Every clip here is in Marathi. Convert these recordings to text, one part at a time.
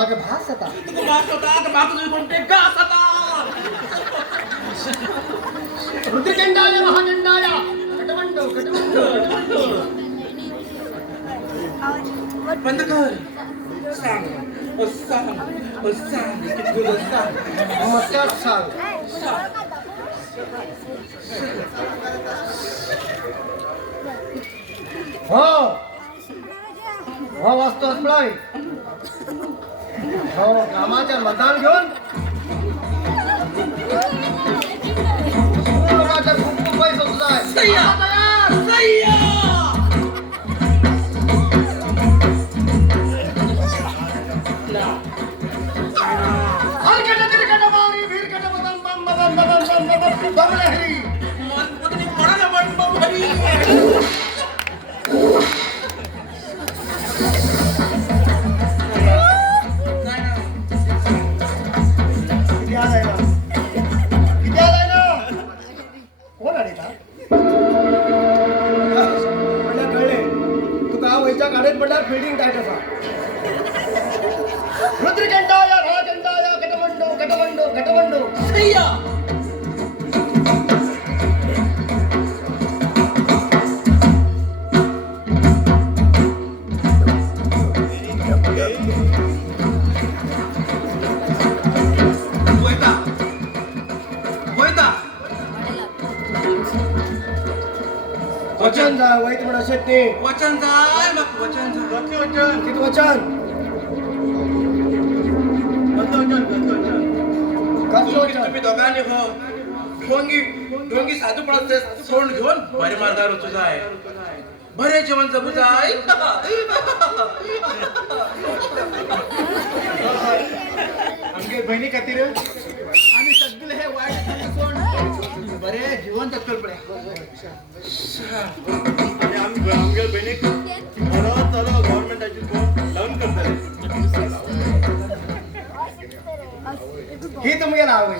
मागे भास आता तुका भास होता का बाप तुझे कोणते घास आता रुद्रचंडाय महाचंडाय कटमंडो कटमंडो बंद कर सांग सांग किती तुझं सांग नमस्कार सांग हो हो वाजतो असलाय हो कामाच्या मतदान घेऊन कोणाच्या खूप खूप पैसे होत आहे सय्या सय्या हरकट तिरकट मारी भिरकट बदम बम बम बम बम बम बम लहरी मन पुतनी कोणाला बंब भरी किती आलाय ना किती आलाय ना कोण आले का मला कळले तू का वैच्या गाड्यात पडला फिल्डिंग काय कसा रुद्रचंडाय राजचंडाय कटमंडो कटमंडो कटमंडो सय्या होयता होयता वचन जा वैत म्हणा शेट्टी वचन जाय मग वचन जा वचन किती वचन कसं वचन तुम्ही दोघांनी हो ढोंगी साधूपणाचे सोड घेऊन बरे मार्गावर तुझा आहे बरे जेवण जगू जाय आमगे बहिणी खातीर आम्ही सगळे हे वाईट सोड बरे जीवन जगतल पडे आणि आमच्या बहिणीक चलो गव्हर्नमेंटाची लावून करतले ही तुमगे नाव आहे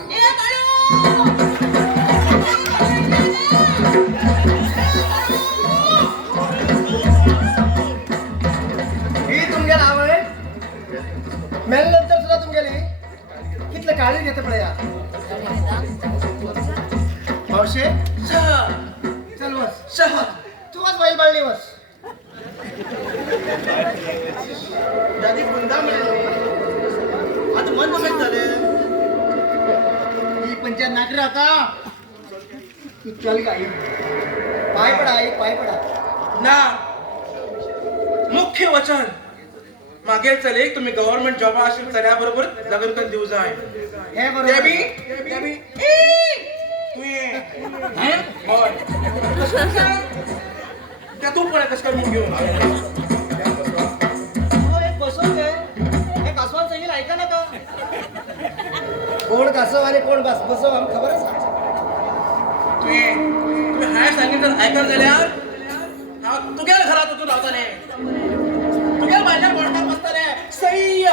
ही तुमगे नाव आहे मेल्यानंतर सुद्धा तुमगेली कितलं काळजी घेते पडे यार मावशे चल बस तू बस बैल बाळली बस दादी पुन्हा मिळाली आता मन कमी झाले ही पंचायत नागरी आता तू चल काही पाय पडा आई पाय पडा ना मुख्य वचन मागे चले तुम्ही गव्हर्नमेंट जॉब असेल चल्याबरोबर लग्न करून देऊ जाय हे बरोबर देवी तू ये होय त्या तू पण कसं करून घेऊन एक बसवून दे हे कासवान सांगेल ऐका ना का कोण कासव आणि कोण बसव आम्ही खबरच तुम्ही हाय सांगितलं ऐकून झाल्यावर तुझ्या घरात होतो राहताने तुझ्या माझ्या बोलण्यात बसताने सह्य